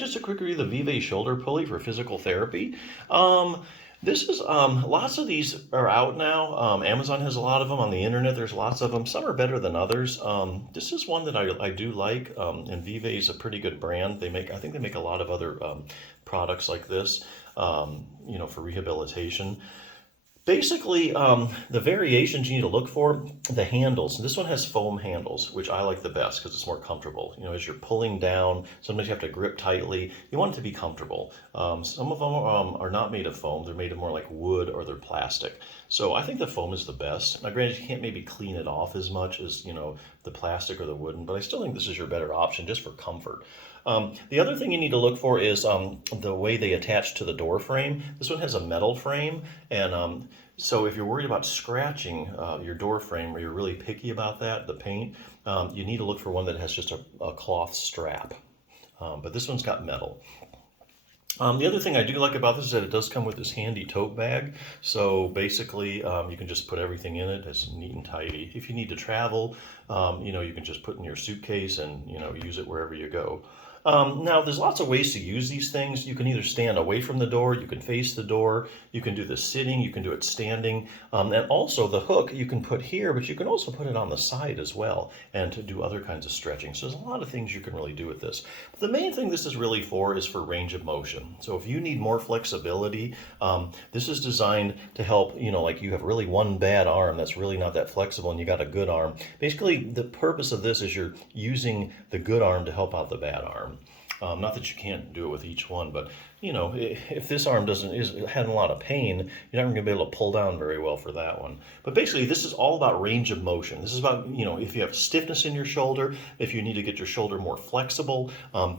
just a quick review of the Vive shoulder pulley for physical therapy. This is lots of these are out now. Amazon has a lot of them on the internet. There's lots of them. Some are better than others. This is one that I do like, and Vive is a pretty good brand. I think they make a lot of other products like this, for rehabilitation. Basically, the variations you need to look for, the handles. This one has foam handles, which I like the best because it's more comfortable. As you're pulling down, sometimes you have to grip tightly. You want it to be comfortable. Some of them are not made of foam. They're made of more like wood or they're plastic. So I think the foam is the best. Now, granted, you can't maybe clean it off as much as, the plastic or the wooden, but I still think this is your better option just for comfort. The other thing you need to look for is the way they attach to the door frame. This one has a metal frame, and so if you're worried about scratching your door frame, or you're really picky about that, the paint, you need to look for one that has just a cloth strap. But this one's got metal. The other thing I do like about this is that it does come with this handy tote bag. So basically, you can just put everything in it. It's neat and tidy. If you need to travel, you can just put in your suitcase and, use it wherever you go. Now, there's lots of ways to use these things. You can either stand away from the door, you can face the door, you can do this sitting, you can do it standing, and also the hook you can put here, but you can also put it on the side as well, and to do other kinds of stretching. So there's a lot of things you can really do with this. But the main thing this is really for is for range of motion. So if you need more flexibility, this is designed to help, like you have really one bad arm that's really not that flexible and you got a good arm. Basically, the purpose of this is you're using the good arm to help out the bad arm. Not that you can't do it with each one, but if this arm is having a lot of pain, you're not going to be able to pull down very well for that one. But basically, this is all about range of motion. This is about, if you have stiffness in your shoulder, if you need to get your shoulder more flexible,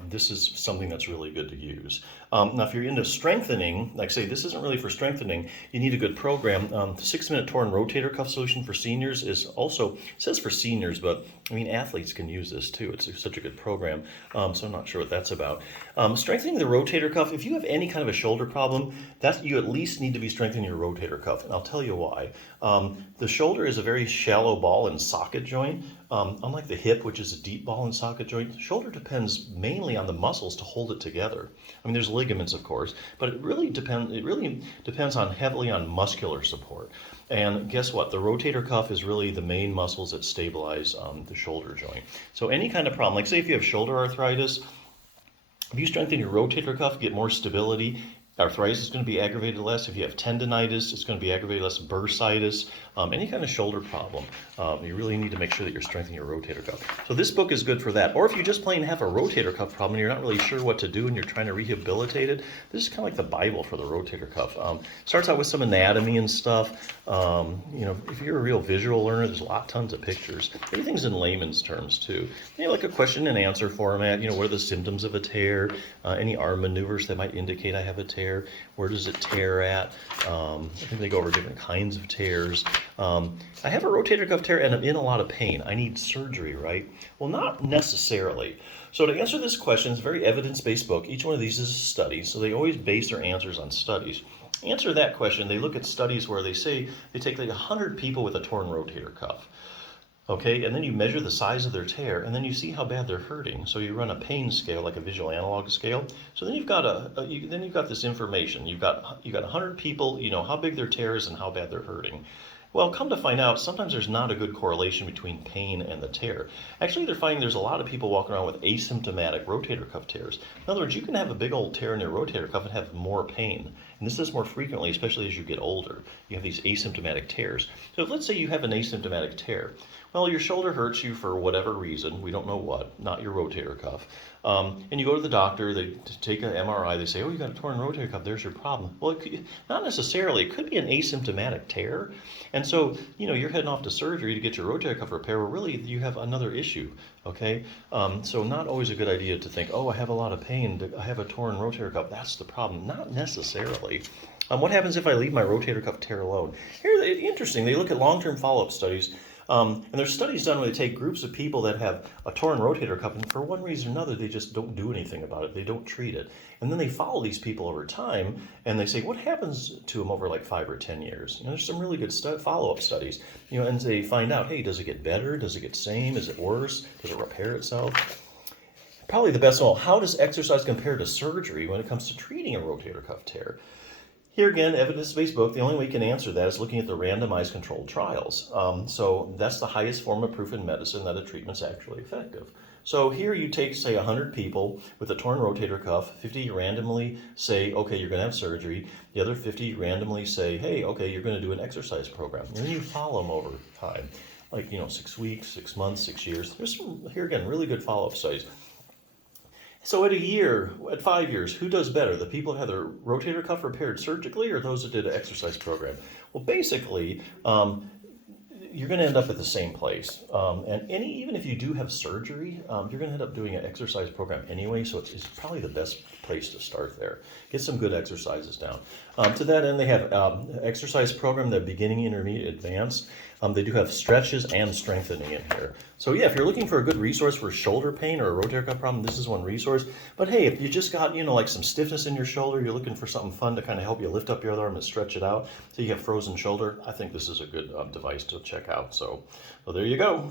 this is something that's really good to use. Now, if you're into strengthening, like say, this isn't really for strengthening, you need a good program. The 6-minute torn rotator cuff solution for seniors is also, it says for seniors, but athletes can use this too. It's such a good program. So I'm not sure what that's about. Strengthening the rotator cuff, if you have any kind of a shoulder problem, you at least need to be strengthening your rotator cuff, and I'll tell you why. The shoulder is a very shallow ball and socket joint. Unlike the hip, which is a deep ball and socket joint, the shoulder depends mainly on the muscles to hold it together. There's ligaments, of course, but it really depends heavily on muscular support. And guess what? The rotator cuff is really the main muscles that stabilize the shoulder joint. So any kind of problem, like say if you have shoulder arthritis, if you strengthen your rotator cuff, get more stability, arthritis is going to be aggravated less. If you have tendonitis, it's going to be aggravated less. Bursitis, any kind of shoulder problem, you really need to make sure that you're strengthening your rotator cuff. So this book is good for that. Or if you just plain have a rotator cuff problem and you're not really sure what to do and you're trying to rehabilitate it, this is kind of like the Bible for the rotator cuff. Starts out with some anatomy and stuff. If you're a real visual learner, there's tons of pictures. Everything's in layman's terms too. Like a question and answer format. What are the symptoms of a tear? Any arm maneuvers that might indicate I have a tear? Where does it tear at? I think they go over different kinds of tears. I have a rotator cuff tear and I'm in a lot of pain. I need surgery, right? Well, not necessarily. So to answer this question, it's a very evidence-based book. Each one of these is a study, so they always base their answers on studies. Answer that question, they look at studies where they say they take like 100 people with a torn rotator cuff. Okay, and then you measure the size of their tear, and then you see how bad they're hurting. So you run a pain scale, like a visual analog scale. So then you've got this information. You've got 100 people. How big their tear is and how bad they're hurting. Well, come to find out, sometimes there's not a good correlation between pain and the tear. Actually, they're finding there's a lot of people walking around with asymptomatic rotator cuff tears. In other words, you can have a big old tear in your rotator cuff and have more pain. And this is more frequently, especially as you get older. You have these asymptomatic tears. So let's say you have an asymptomatic tear. Well, your shoulder hurts you for whatever reason. We don't know what, not your rotator cuff. And you go to the doctor, they take an MRI, they say, oh, you got a torn rotator cuff, there's your problem. Well, not necessarily. It could be an asymptomatic tear. And so, you're heading off to surgery to get your rotator cuff repaired, where really you have another issue, okay? So not always a good idea to think, oh, I have a lot of pain, I have a torn rotator cuff, that's the problem. Not necessarily. What happens if I leave my rotator cuff tear alone? Interesting, they look at long-term follow-up studies. And there's studies done where they take groups of people that have a torn rotator cuff, and for one reason or another, they just don't do anything about it. They don't treat it. And then they follow these people over time, and they say, what happens to them over like 5 or 10 years? There's some really good follow-up studies, and they find out, hey, does it get better? Does it get same? Is it worse? Does it repair itself? Probably the best one. How does exercise compare to surgery when it comes to treating a rotator cuff tear? Here again, evidence-based book, the only way you can answer that is looking at the randomized controlled trials. So that's the highest form of proof in medicine that a treatment's actually effective. So here you take, say, 100 people with a torn rotator cuff, 50 randomly say, okay, you're going to have surgery. The other 50 randomly say, hey, okay, you're going to do an exercise program. And then you follow them over time, like, 6 weeks, 6 months, 6 years. There's some, here again, really good follow-up studies. So at a year, at 5 years, who does better? The people who had their rotator cuff repaired surgically or those that did an exercise program? Well, basically, you're going to end up at the same place. Even if you do have surgery, you're going to end up doing an exercise program anyway, so it's probably the best place to start there. Get some good exercises down. To that end, they have exercise program, the beginning, intermediate, advanced. They do have stretches and strengthening in here. So yeah, if you're looking for a good resource for shoulder pain or a rotator cuff problem, this is one resource. But hey, if you just got, like some stiffness in your shoulder, you're looking for something fun to kind of help you lift up your other arm and stretch it out so you have frozen shoulder, I think this is a good device to check out. So there you go.